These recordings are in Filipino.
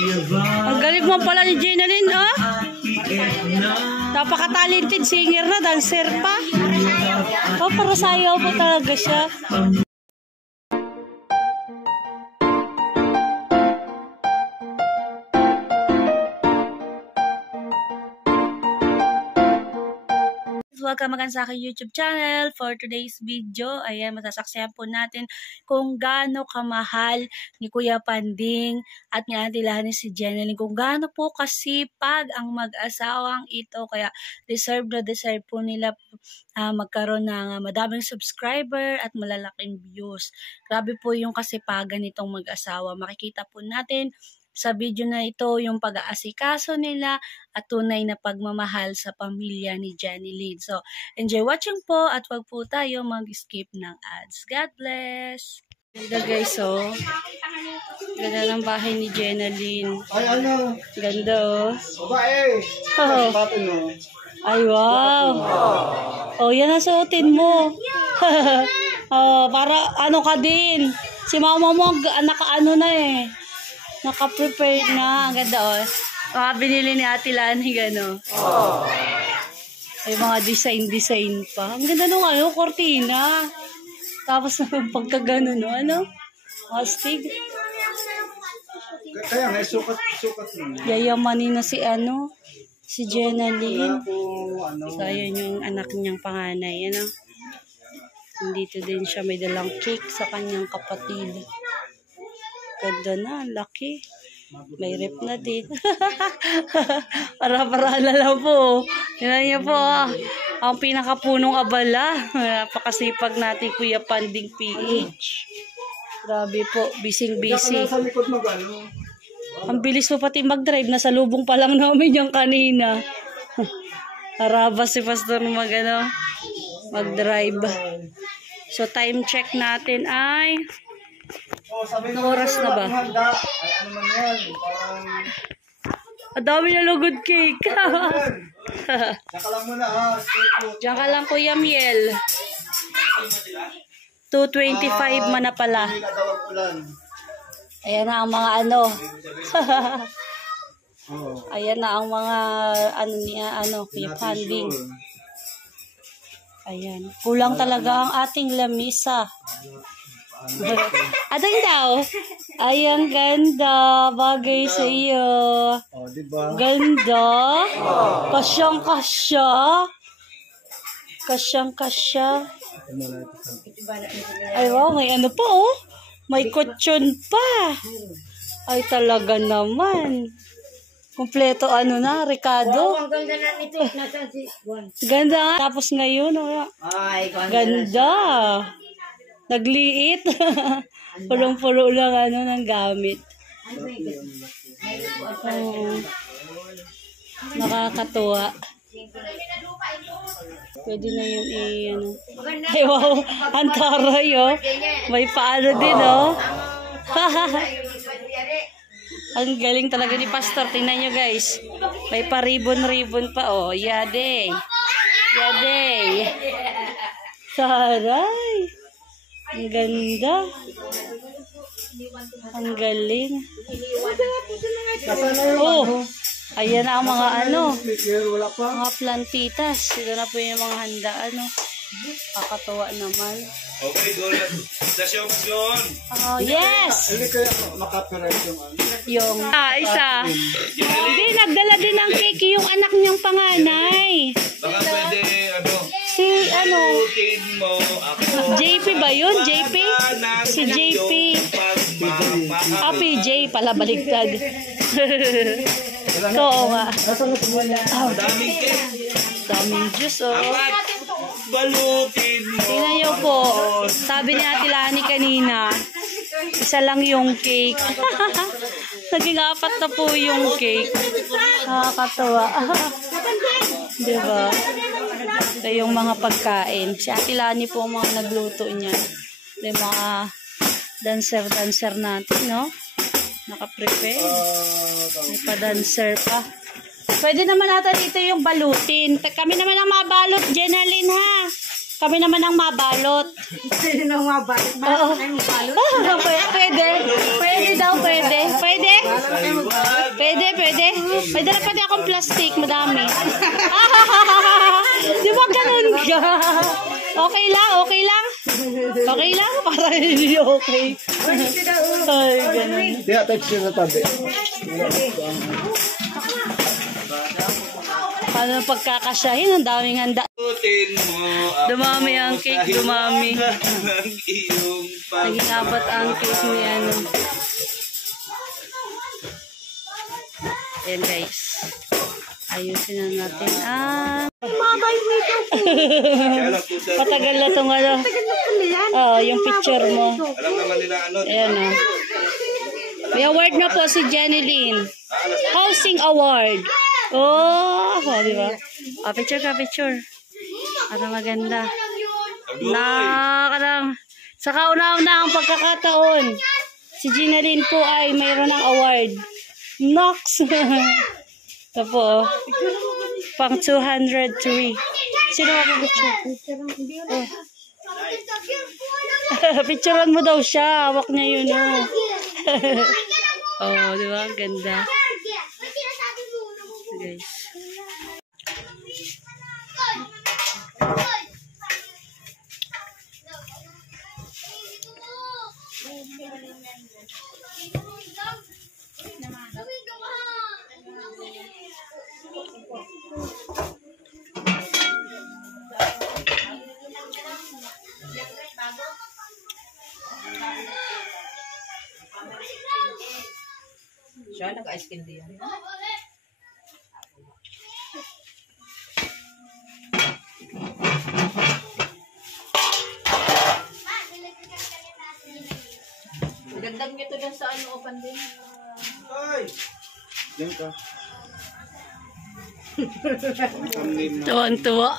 Ang galing mo pala ni Jenalyn, oh. Napaka-talented singer na, dancer pa. Oh, para sayaw pa talaga siya. Welcome again sa aking YouTube channel. For today's video, ayan, masasaksihan po natin kung gaano kamahal ni Kuya Panding at ni Ate Lani si Jenalyn. Kung gaano po kasipag ang mag-asawang ito. Kaya deserve na deserve po nila magkaroon ng madaming subscriber at malalaking views. Grabe po yung kasipagan nitong mag-asawa. Makikita po natin sa video na ito yung pag-aasikaso nila at tunay na pagmamahal sa pamilya ni Jenalyn. So, enjoy watching po at wag po tayo mag-skip ng ads. God bless! Ganda guys, oh. Ganda ng bahay ni Jenalyn. Ay, ano? Ganda, oh. Babae! Oh. Ay, wow! Oh, yan ang suotin mo. Oh, para ano ka din. Si mama mo, naka-ano na eh. Naka-prepared na. Ang ganda, oh. Binili ni Ate Lani, gano. Oh. Ay, mga design pa. Ang ganda nung ano, kortina. Tapos pagka-gano, no? Ano? Astig. Kaya nga, sukat mo. Yayamanin na si ano, si Jenalyn. So, ayun yung anak niyang panganay, ano. Nandito din siya, may dalang cake sa kanyang kapatid. Ganda na, laki. May rep na din. Para-para na lang po. Yan niya po, ang pinakapunong abala. Napakasipag natin Kuya Panding PH. Grabe po, busy-busy. Ang bilis mo pati mag-drive. Nasa lubong pa lang namin yung kanina. Arabas si Pastor mag-drive. So, time check natin ay... Anong oras na ba? Ay, ano man yan? Ang dami na lugod cake. Diyan ka lang muna, ha? Diyan ka lang, Kuya Miel. 2:25 man na pala. Ayan na ang mga ano. Ayan na ang mga ano niya, Kuya Panding. Ayan. Kulang talaga ang ating lamisa. Adan daw. Ay, ang ganda. Bagay sa iyo. Oh, diba? Ganda. Kasyang-kasya. Kasyang-kasya. Ay, wow. May ano pa, oh. May kutsyon pa. Ay, talaga naman. Kompleto Ricardo. Ang ganda na nito. Nasaan si Juan? Ganda. Tapos ngayon, oh. Ay, Ganda. Nagliit. Pulong-pulo lang ng gamit. Nakakatuwa. Pwede na yung Ay, wow. Ang taray, oh. May paano din, oh. Ang galing talaga ni Pastor. Tingnan nyo, guys. May pa-ribbon-ribbon pa, oh. Yade. Yade. Taray. Ang ganda. Ang galing. Oh, ayan na ang mga mga plantitas. Ito na po yung mga handa, kakatuwa naman. Okay, go lang. Stasyon. Oh, yes! Hindi kaya makapiright yung isa. Hindi, nagdala din ng cake yung anak niyang panganay. Baka pwede, Si mo, ako. JP ba yun? JP? Si JP. PJ pala, baligtad. Oo nga. Daming cake. Daming juice, oh. Balutin mo. Tingnan niyo po. Sabi ni Ate Lani kanina, isa lang yung cake. Naging 4 na po yung cake. Nakakatawa. Diba? Ito yung mga pagkain. Si Ate Lani po ang mga nagluto niya. Yung mga dancer natin, no? Naka-prepare. May pa-dancer pa. Pwede naman natin dito yung balutin. Kami naman ang mabalot, Jenalyn, ha? Kami naman ang mabalot. Sino nang mabalot? Oo. Pwede. Pwede daw, pwede. Pwede? Pwede, pwede. May dala pati akong plastic, madami. Di ba ganun ka? Okay lang, okay lang. Okay lang, para hindi okay. Ay, ganun. Kaya touch yun sa tabi. Paano pagkakasyahin? Ang daming handa. Balutin mo ako. Dumami ang cake, dumami. Ang iyong Naging apat ang cake ni ano. Ayan guys. Ayusin na natin ang... Patagal na itong ano. Oo, yung picture mo. Alam naman nila ano. Ayan o. May award na po si Jenny Lynn. Housing Award. Oh, di ba? Ah, picture ka, picture. Para maganda. Karang sa kauna-una ang pagkakataon. Si Gina Lynn po ay mayroon ng award. Nox. Ito po, pang 203. Sino mag-picture? Oh. Picturean mo daw siya. Hawak niya yun, oh. Oh, di ba? Ganda. Guys. Siya nag-ice cream din. Dagdag nyo ito dyan sa ano, open din. Ay! Diyan ka. Tuwan-tuwa.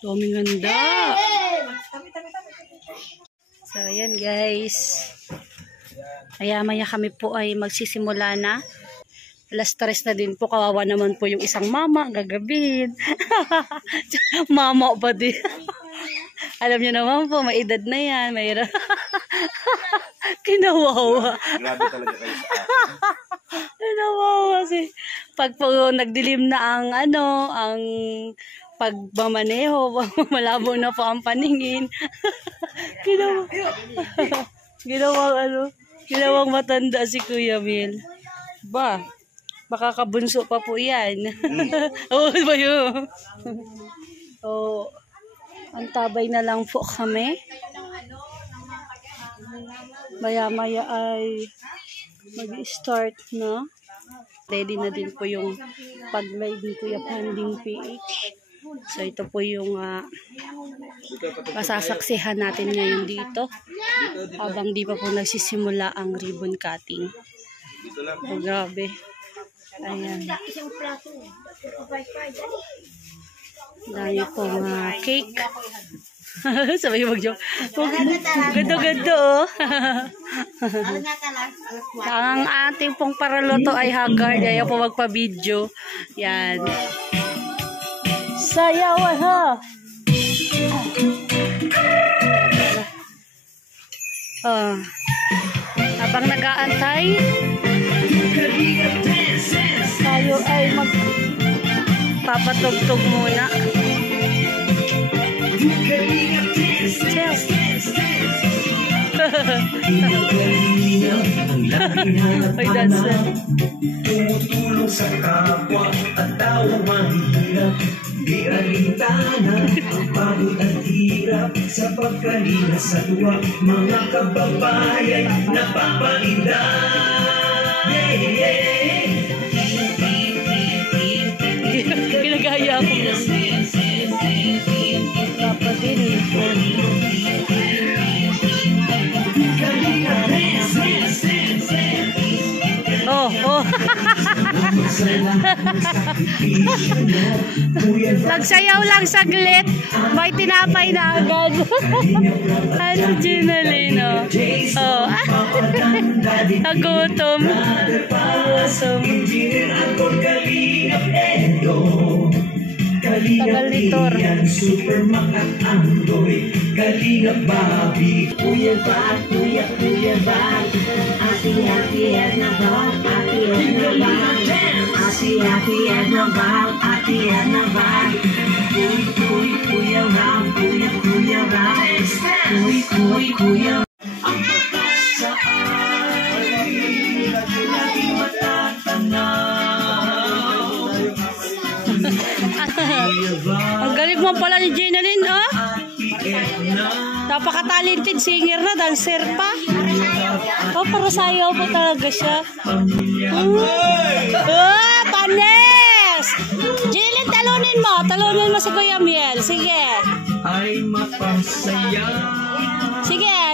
Daming ganda. So, ayan guys. Maya-maya kami po ay magsisimula na. Alas 3 na din po. Kawawa naman po yung isang mama. Gagabihin. Mama pa din. Alam niyo naman po, may edad na yan. Mayroon. Kinawawa. Grabe talaga kayo sa akin. Kinawawa kasi. Pag po nagdilim na ang ano, ang pagmamaneho, malabo na po ang paningin. Ginawang matanda si Kuya Mil. Ba, baka kabunso pa po yan. Oo ba yun? Oo. Antabay na lang po kami. Maya-maya ay mag-start na. Ready na din po yung pag-live ni Kuya Panding PH. So ito po yung masasaksihan natin ngayon dito. Habang di pa po nagsisimula ang ribbon cutting. Oh, grabe. Ayan. Dami pong cake. Sabi mag-joke. Ganda-ganda oh. Ang ating pong paraloto ay haggard. Ayaw po magpa-video. Yan. Sayawan ha. Habang nag-aantay, tayo ay magpapatugtog muna. Ay, dancer. Tumutulong sa kapwa at tawa mahirap. Di alintana ang pagod at hirap sa pagkalina sa tuwa. Mga kababayan napapainda. Ginagaya ako. Dapat din. Oh. Nagsayaw lang saglit. May tinapay na agad. Ano Gina Lynn, oh. Nagutom. Awesome. Engineer ako Kalingap Edo. Kalingap Ian, Super Makat Andoy. Kalingap Bobby, Kuya Bat, Kuya Bat. Ati-ati na ba, ati na ba. Ati-ati na ba, ati na ba. Kuya Ram, Kuya Ram. Kuya. Ang pagkasa ay laging matatanaw. Ang galing mo pala ni Jenaline, oh. Napaka-talented singer na, dancer pa. Oh, para sayaw po talaga siya. Oh, panes! Jenaline, talunin mo si Kuya Miel. Sige. Ay mapasaya.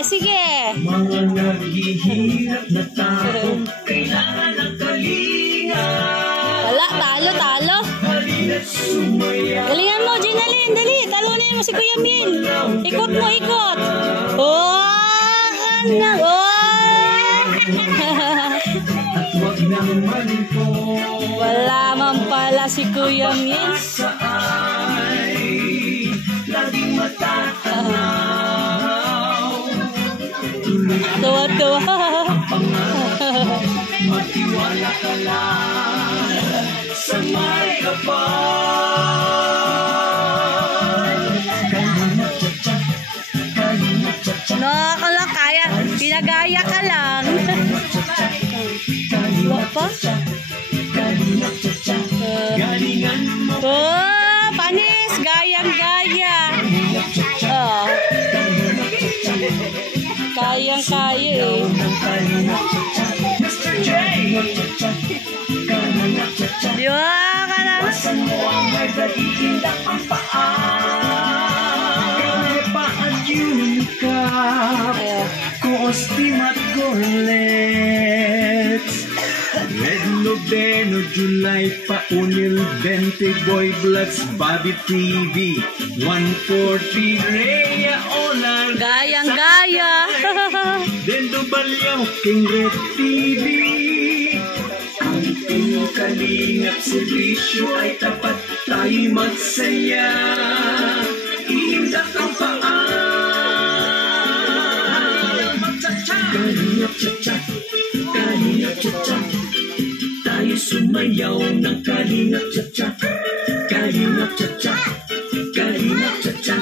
Sige. Mga naghihirap na tao, kailangan ng kalinga. Wala, talo. Galingan mo, Jenaline, dali. Talunin mo si Kuya Miel. Ikot mo. Oh, anak. Oh. At wag naman po. Wala man pala si Kuya Miel. Saan laging matatanaw. Tuwa. Matiwala ka lang sa may kapal. No, ako lang kaya. Pinagaya ka lang. Pa? Galingan mo. Oh, panis. Gayang-gaya. Oh. Kayang-kaya eh. Mr. J. Diba ka na? Wasan mo ang may balikindak ang paan. Paan Unicap. Costimat Gorlets. Red Noveno, July pa Unil 20 Boy Bloods, Bobby TV 140 Rhea Onan. Gayang-gaya. Dendo Balyaw, King Red TV. Ang iyong kalingap servisyo ay tapat, tayo magsaya. Ihindak ang paan. Kalingap cha-cha, kalingap cha-cha. Tayo sumayaw ng kalingap cha-cha. Kalingap cha-cha, kalingap cha-cha.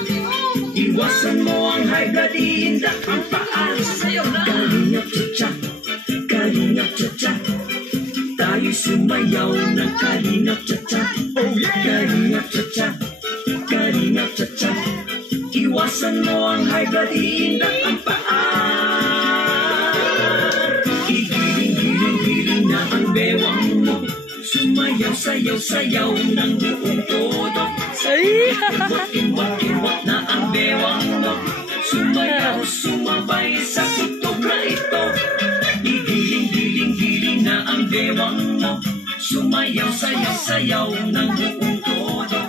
Iwasan mo ang high blood, ihindak ang paan. Kalingap cha-cha, kalingap cha-cha. Tayo sumayaw ng kalingap cha-cha. Kalingap cha-cha, kalingap cha-cha. Iwasan mo ang high blood, ihindak ang paan. Igiling-giling-giling na ang bewang mo. Sumayaw-sayaw-sayaw ng buong todo. Iwat-iwat na ang bewang mo. Sumayaw-sumabay sa tutok na ito. Igiling-giling-giling na ang bewang mo. Sumayaw-sayaw-sayaw ng buong todo.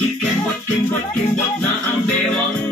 Ikembot-kembot-kembot na ang bewang mo.